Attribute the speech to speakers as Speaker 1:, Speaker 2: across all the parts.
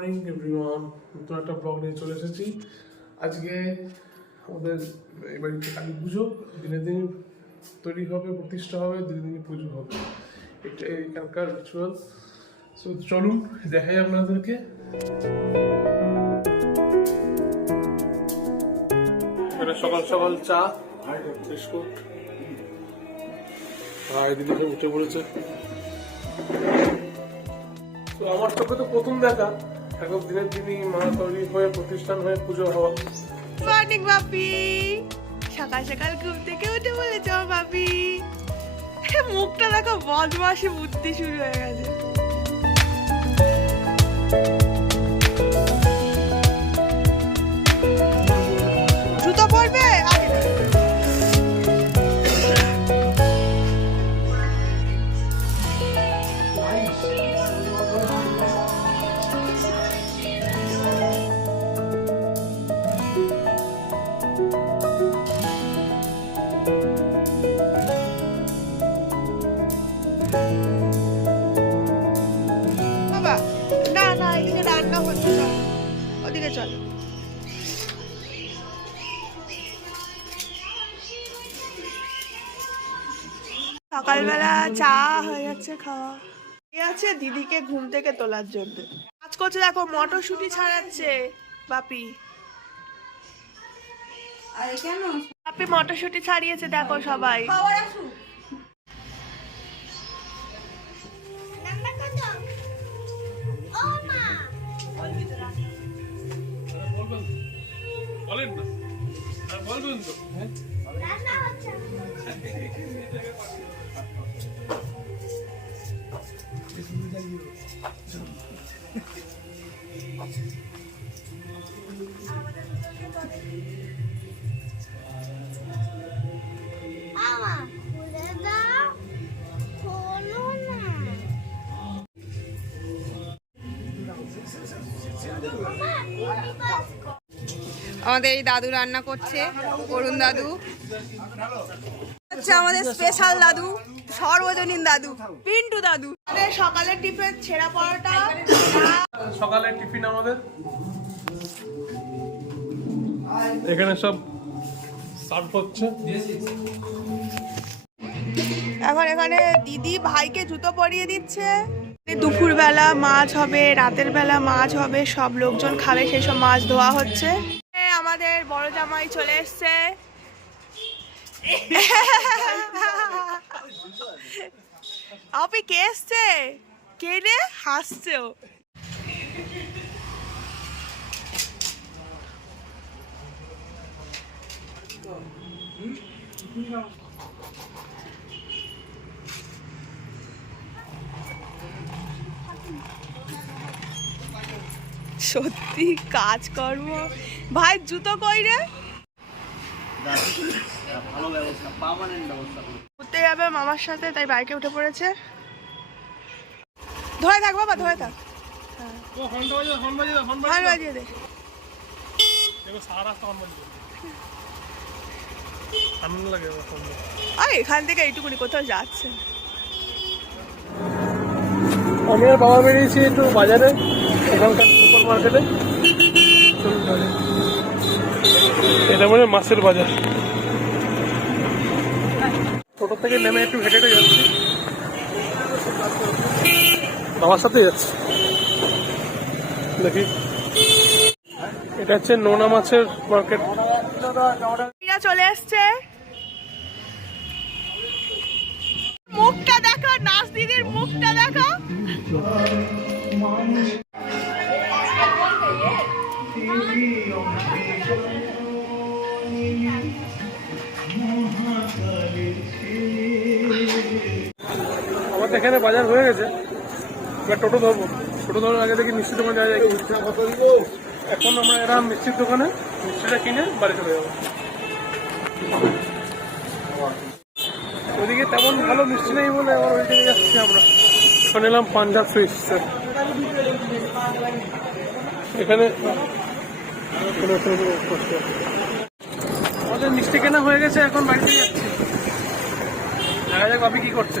Speaker 1: Morning everyone নতুন একটা blog নিয়ে চলে এসেছি। আজকে আমাদের এই বাড়িতে কালী পুজো। দিনে দিন তৈরি হবে, প্রতিষ্ঠা হবে দিনে দিনে পুজো হবে। এটা এখানকার রিচুয়াল সো চলুন, দেখাই আপনাদেরকে। সকাল সকাল চা, বিস্কুট। আর উঠে পড়েছে। তো আমার চোখে তো প্রথম দেখা। এখন দিনের দিনই মা তৈরি হয়ে প্রতিষ্ঠান হয়ে পুজো হওয়া।
Speaker 2: মর্নিং, বাপি। সকাল সকাল ঘুম থেকে উঠে বলেছ বাপি। মুখটা দেখো বদমাসি বুদ্ধি শুরু হয়ে গেছে। সকালবেলা চা হয়ে যাচ্ছে খাওয়া। আছে দিদিকে ঘুম থেকে তোলার জন্য। কাজ করছে দেখো মটরশুটি ছাড়াচ্ছে। বাপি।
Speaker 3: আরে কেন?
Speaker 2: বাপি মটরশুটি ছাড়িয়েছে দেখো সবাই।
Speaker 1: বলেন না। বলবেন তো।
Speaker 3: আমাদের এই দাদু রান্না করছে অরুণ দাদু। হচ্ছে আমাদের স্পেশাল দাদু। সর্বজনীন দাদু পিন্টু দাদু।
Speaker 2: সকালের টিফিন ছেঁড়া পরোটা।
Speaker 1: সকালের টিফিন আমাদের। এখানে সব সার্ভ হচ্ছে।
Speaker 2: এখন এখানে দিদি ভাইকে জুতো পরিয়ে দিচ্ছে। দুপুর বেলা মাছ হবে রাতের বেলা মাছ হবে সব লোকজন খাবে সেই সব মাছ ধোয়া হচ্ছে। আমাদের বড় জামাই চলে এসছে। আপনি কে এসছে কে রে হাসছে। সত্যি কাজকর্ম ভাই, জুতো কই রে
Speaker 4: ভালো ব্যবস্থা ব্যবস্থা।
Speaker 2: ঘুরতে যাবে মামার সাথে তাই বাইকে উঠে পড়েছে। ধরে থাক বাবা ধরে থাক। আর এখান থেকে এইটুকুনি কোথাও যাচ্ছে
Speaker 1: আমি আর বাবা বেরিয়েছি একটু বাজারে এখানকার সুপার মার্কেটে এটা মানে মাছের বাজার। টোটো থেকে নেমে একটু হেঁটে হেঁটে যাচ্ছি। বাবার সাথে যাচ্ছি। দেখি। এটা হচ্ছে নোনা মাছের মার্কেট
Speaker 2: চলে এসছে মুখটা দেখো, নাচ দিদির মুখটা দেখো।
Speaker 1: এখানে বাজার হয়ে গেছে। এবার টোটো ধরবো। টোটো ধরার আগে দেখি মিষ্টির দোকানে যাওয়া যায়। এখন আমরা এরকম মিষ্টির দোকানে মিষ্টিটা কিনে বাড়ি চলে যাব। ওদিকে তেমন ভালো মিষ্টি নেই বলে আবার ওই দিকে যাচ্ছি আমরা। এখন এলাম পাঞ্জাব সুইটস এখানে। আমাদের মিষ্টি কেনা হয়ে গেছে, এখন বাড়িতে যাচ্ছি। দেখা যাক বাপি কি করছে।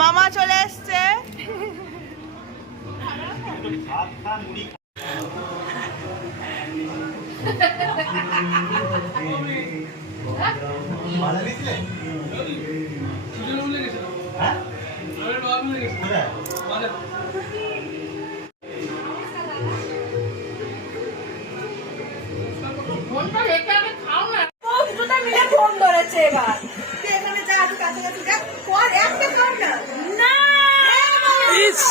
Speaker 2: মামা চলে এসছে। দুটো ফোন এবার। তুই এখানে যা তুই কাছাকাছি যা কর একটা কর না। না! ইস!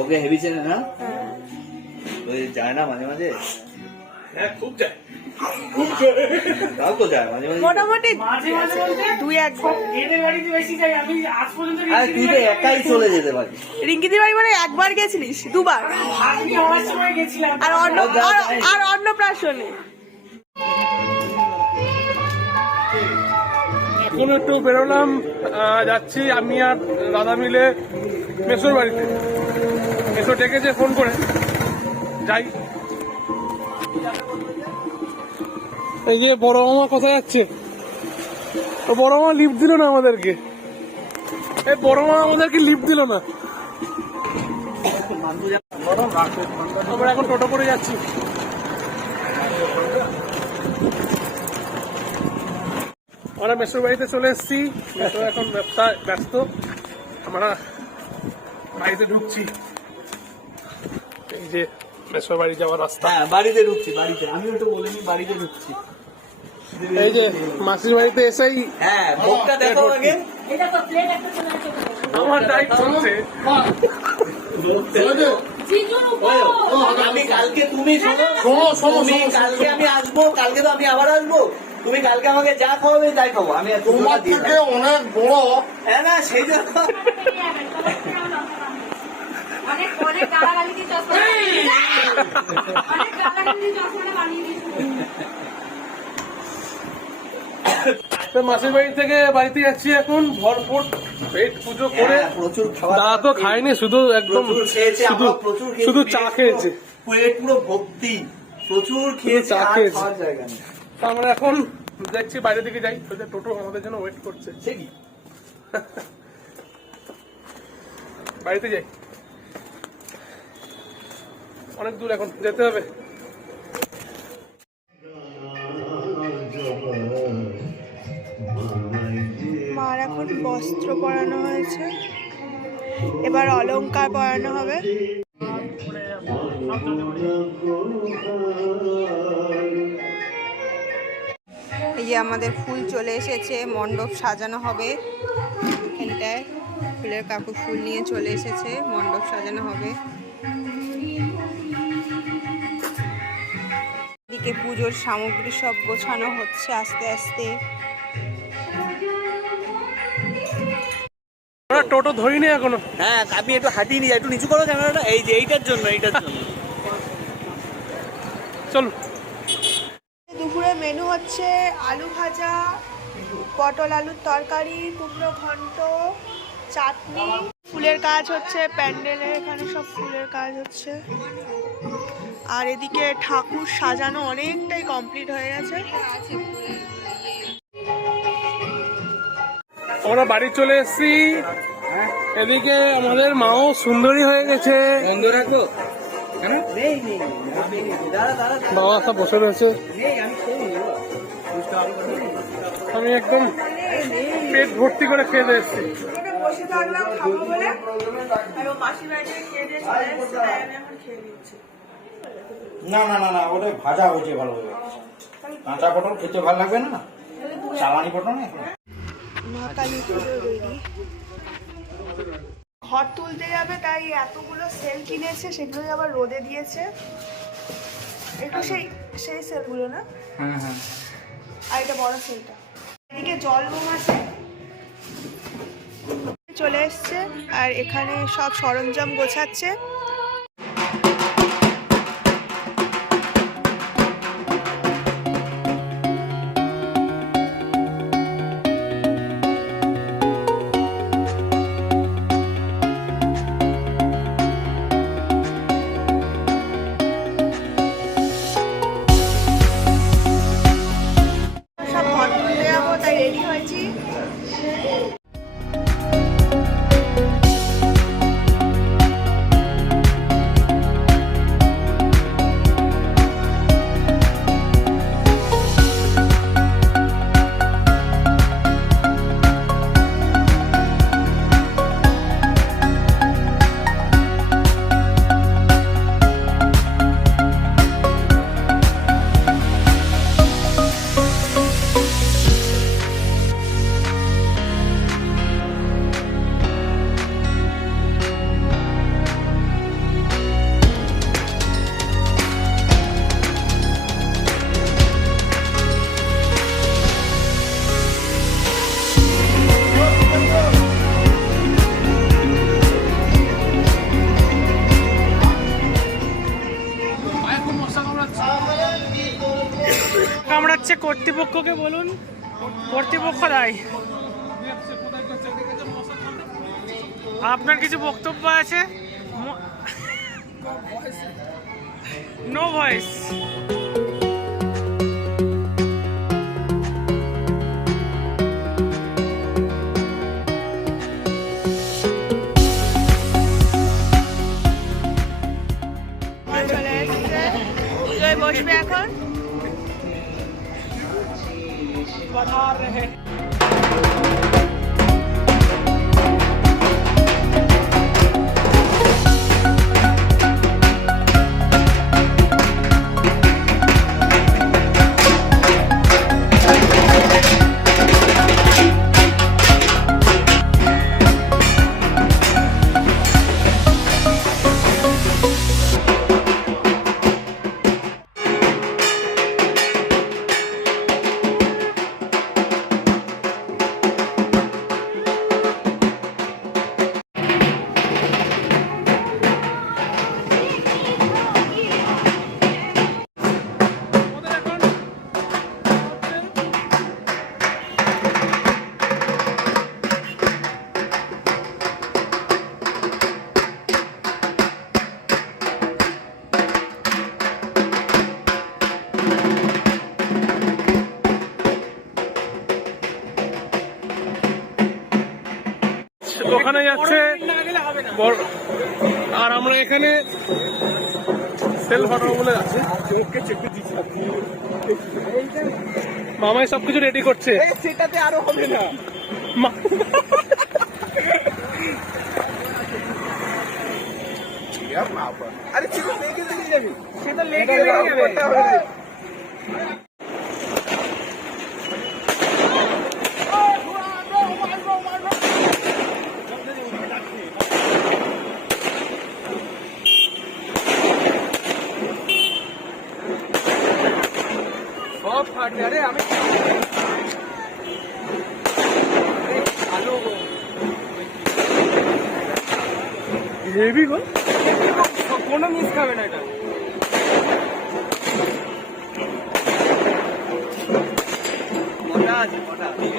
Speaker 4: ওকে হেভি চেনে না? ওই যায় না মাঝে মাঝে?
Speaker 1: হ্যাঁ খুব যায়।
Speaker 4: তো যায় মাঝে মাঝে
Speaker 2: মোটামুটি দুই
Speaker 4: তুই তো একাই চলে যেতে পারিস।
Speaker 2: রিঙ্কিদি বাড়ি মানে একবার গেছিলিস? দুবার? আর অন্য আর- আর অন্নপ্রাশনে
Speaker 1: এখন একটু বেরোলাম যাচ্ছি আমি আর দাদা মিলে মেসোর বাড়িতে। মেসো ডেকেছে ফোন করে। যাই। এই যে বড় মামা কোথায় যাচ্ছে? বড় মামা লিফট দিল না আমাদেরকে। এই বড় মামা আমাদেরকে লিফট দিল না। আমরা এখন টোটো করে যাচ্ছি। আমরা মেসোর বাড়িতে চলে এসেছি। মেসো এখন ব্যবসা, ব্যস্ত। আমরা বাড়িতে ঢুকছি। এই যে মেসোর বাড়ি যাওয়ার রাস্তা।
Speaker 4: হ্যাঁ বাড়িতে ঢুকছি, বাড়িতে। আমিও তো বলিনি বাড়িতে ঢুকছি।
Speaker 1: এই যে মাসির বাড়িতে এসেই
Speaker 4: হ্যাঁ ভোগটা দেখো আগে।
Speaker 1: আমার ডাইট চলছে।
Speaker 4: আমি কালকে তুমি শোনো। কালকে আমি আসব কালকে তো আমি আবার আসব। তুমি কালকে আমাকে যা খাওয়াবে তাই খাব। আমি তোমার থেকে
Speaker 1: অনেক বড়।
Speaker 4: হ্যাঁ না সেই জন্য।
Speaker 3: অনেক অনেক
Speaker 1: তো মাসির বাড়ি থেকে বাড়িতে যাচ্ছি এখন ভরপুর পেট পুজো করে।
Speaker 4: হ্যাঁ, প্রচুর খাবার
Speaker 1: দাদা তো খায়নি শুধু একদম শুধু
Speaker 4: প্রচুর
Speaker 1: চা খেয়েছে।
Speaker 4: পেট পুরো ভর্তি প্রচুর খেয়েছে
Speaker 1: চা খেয়েছে। আমরা এখন দেখছি বাইরের দিকে যাই টোটো আমাদের জন্য ওয়েট করছে।
Speaker 4: কি?
Speaker 1: বাড়িতে যাই। অনেক দূর এখন যেতে হবে।
Speaker 2: পরানো হয়েছে। এবার অলংকার পরানো হবে।
Speaker 3: এই যে আমাদের ফুল চলে এসেছে, মণ্ডপ সাজানো হবে এখানটায়। ফুলের কাকু ফুল নিয়ে চলে এসেছে, মণ্ডপ সাজানো হবে। এদিকে পুজোর সামগ্রী সব গোছানো হচ্ছে আস্তে আস্তে।
Speaker 1: টোটো ধরিনি এখনও।
Speaker 4: হ্যাঁ আমি একটু হাঁটিয়ে নিই একটু নিচু করো ক্যামেরাটা। এই যে এইটার জন্য এইটার জন্য।
Speaker 1: চলো।
Speaker 2: দুপুরে মেনু হচ্ছে আলু ভাজা পটল আলুর তরকারি কুমড়ো ঘন্ট চাটনি। ফুলের কাজ হচ্ছে প্যান্ডেলের এখানে সব ফুলের কাজ হচ্ছে। আর এদিকে ঠাকুর সাজানো অনেকটাই কমপ্লিট হয়ে গেছে।
Speaker 1: আমরা বাড়ি চলে এসেছি। এদিকে আমাদের মাও সুন্দরী হয়ে গেছে।
Speaker 4: বন্ধ রাখব কেন? নেই নেই নেই, আমি নেই। দাঁড়া দাঁড়া
Speaker 1: বাবা সব বসে রয়েছে।
Speaker 4: আমি
Speaker 1: একদম পেট ভর্তি করে খেয়ে এসেছি
Speaker 2: বসে থাকলাম খাব বলে আর ও মাসির বাড়িতে খেয়ে দিয়ে চলে এসেছে।
Speaker 5: না না না না ওটা ভাজা হয়েছে ভালো হবে কাঁচা পটল খেতে ভালো লাগবে না? চালানি পটল না
Speaker 2: ঘর তুলতে যাবে তাই এতগুলো সেল কিনেছে সেগুলো আবার রোদে দিয়েছে। একটু সেই সেই সেলগুলো না?
Speaker 6: হ্যাঁ হ্যাঁ।
Speaker 2: আর এটা বড় সেলটা এদিকে জল রুম আছে। চলে এসছে আর এখানে সব সরঞ্জাম গোছাচ্ছে।
Speaker 7: কর্তৃপক্ষকে বলুন কর্তৃপক্ষ দায় আপনার কিছু বক্তব্য আছে? নো ভয়েস
Speaker 2: বসবে এখন।
Speaker 1: ওখানে যাচ্ছি মামাই সবকিছু রেডি করছে।
Speaker 6: সেটাতে আরও হবে না। আরে ছিল লেগে যাবি।
Speaker 7: সেটা লেগে লেগে যাবে সব ফাটবে আরে আমি ভালো
Speaker 1: হেভি গো।
Speaker 7: কোনো মিস খাবে না এটা।
Speaker 6: আছে
Speaker 1: গরম না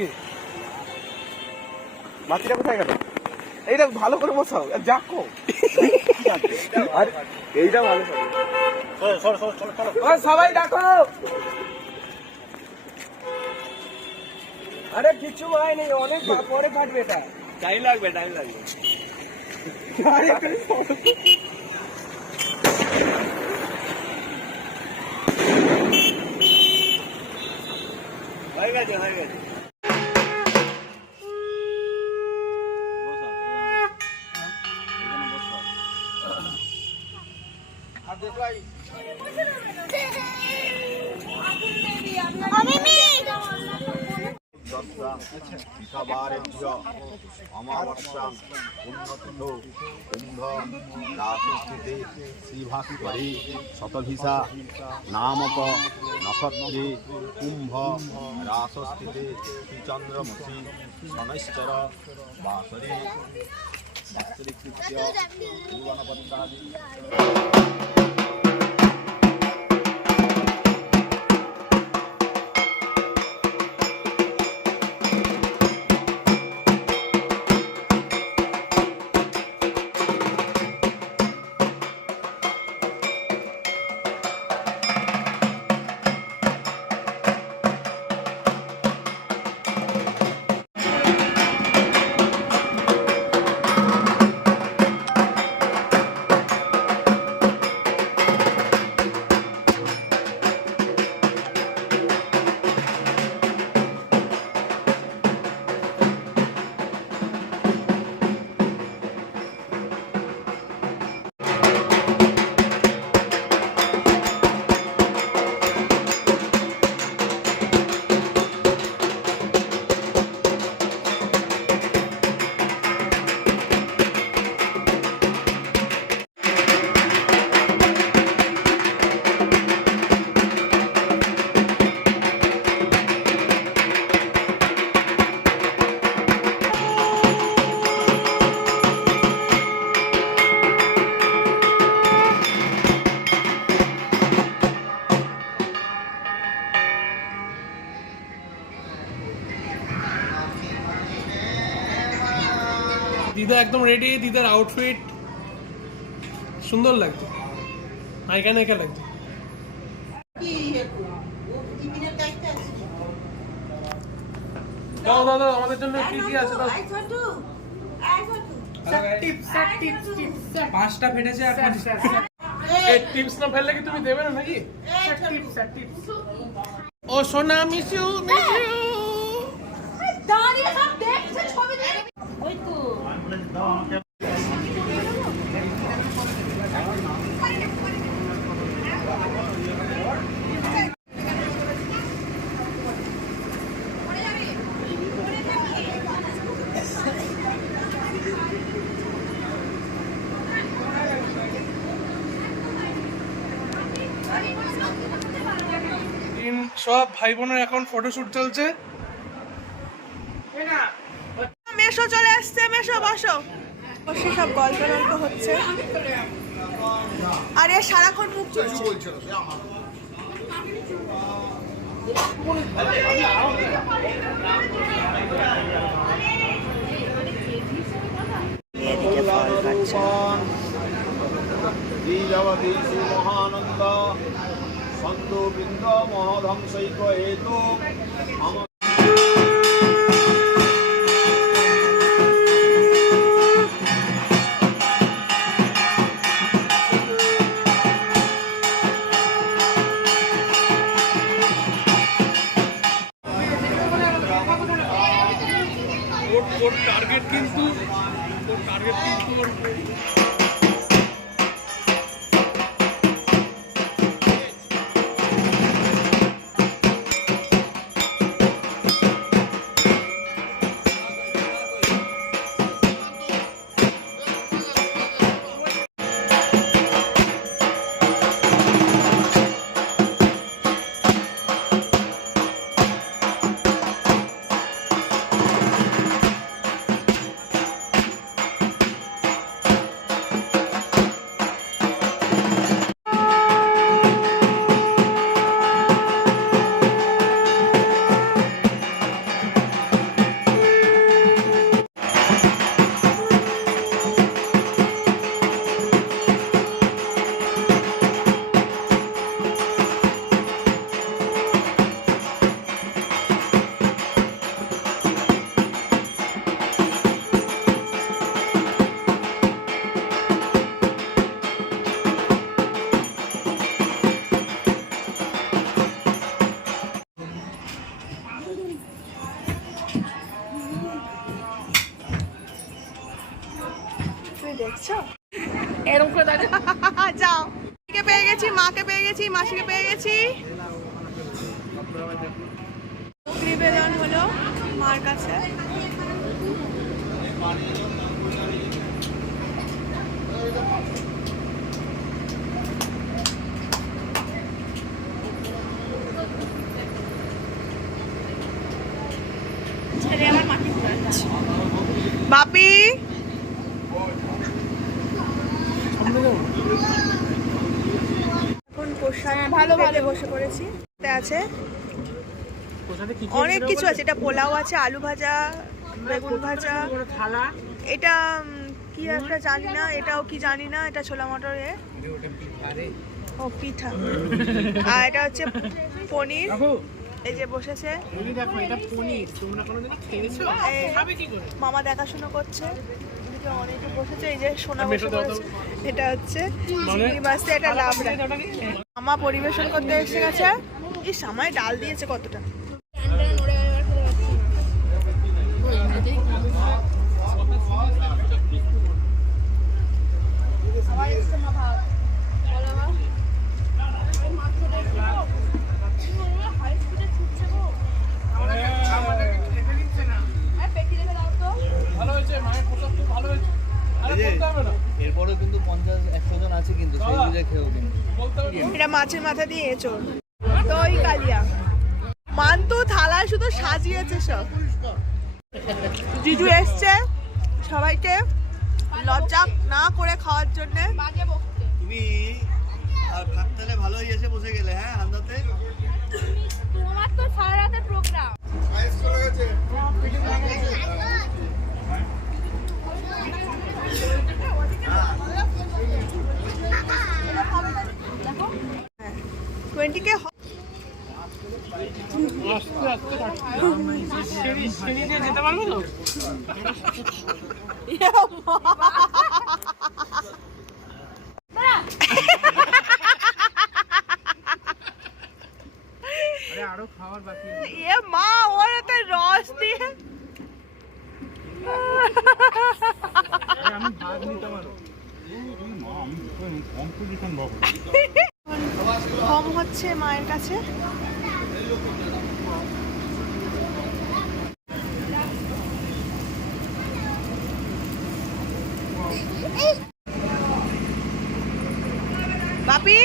Speaker 1: কি
Speaker 6: মাটিটা কোথায় গেল? এইটা ভালো করে বসাও আর যাকো আর এইটা ভালো করে।
Speaker 7: সবাই ডাকো। আরে কিছু হয়নি অনেক পরে ফাটবে এটা।
Speaker 6: টাইম লাগবে টাইম লাগবে। হয়ে গেছে হয়ে গেছে।
Speaker 8: অমাবস্যাং উন্নতিথো কুম্ভ রাসস্থিতে শ্রীভাস্করে শতভিসা নামক নক্ষত্রে কুম্ভ রাসস্থিতে শ্রীচন্দ্রমসি শনৈশ্চর বাসরে বাৎসরিকৃত্য
Speaker 1: রেডি দিদার আউটফিট সুন্দর লাগতো নায়িকা নায়িকা লাগতো দাও দাও দাও আমাদের জন্য কি কি আছে দাও।
Speaker 9: পাঁচটা ফেটেছে আর
Speaker 1: এই টিপস না ফেললে কি তুমি দেবে না নাকি? ও সোনা মিস ইউ মিস ইউ সব ভাই বোনের এখন ফটোশ্যুট চলছে।
Speaker 2: মেশো চলে আসছে মেশো বসো। বসে সব গল্প গল্প হচ্ছে। আরে, সারাক্ষণ মুখ চলছে।
Speaker 8: মহানন্দ। সন্তু বৃন্দ মহধ্বংসৈক হেতু।
Speaker 2: বাপি? এখন ভালো ভালো। বসে পড়েছি। আছে? অনেক কিছু আছে এটা পোলাও আছে আলু ভাজা বেগুন ভাজা। এটা কি একটা জানি না এটাও কি জানি না এটা ছোলা মটর। এ ও পিঠা। আর এটা হচ্ছে পনির। এই যে বসেছে।
Speaker 9: তুমি দেখো এটা পনির। তোমরা কোনোদিন খেয়েছো? খাবে কি করে?
Speaker 2: মামা দেখাশোনা করছে। অনেকে বসেছে এই যে সোনা এটা হচ্ছে চিংড়ি মাছটা এটা লাবড়া মামা পরিবেশন করতে এসে গেছে। কি সামায় ডাল দিয়েছে কতটা। মাথা দিয়ে এঁচড় দই কালিয়া। মান্তু থালা শুধু সাজিয়েছে সব। জিজু এসছে সবাইকে। লজ্জা না করে খাওয়ার জন্য।
Speaker 4: তুমি আর তাহলে ভালোই এসে বসে গেলে হ্যাঁ হান্দাতে
Speaker 10: তোমার তো সারা রাতের প্রোগ্রাম
Speaker 2: টোয়েন্টি কে
Speaker 9: আস্তে আস্তে কাটতে সিঁড়ি দিয়ে যেতে পারব তো আরে আরও খাওয়ার বাকি আছে।
Speaker 2: এ মা ওর তো রস দিয়ে
Speaker 9: আরে আমি ভাগ নিতাম আরও
Speaker 2: কম হচ্ছে মায়ের কাছে বাপি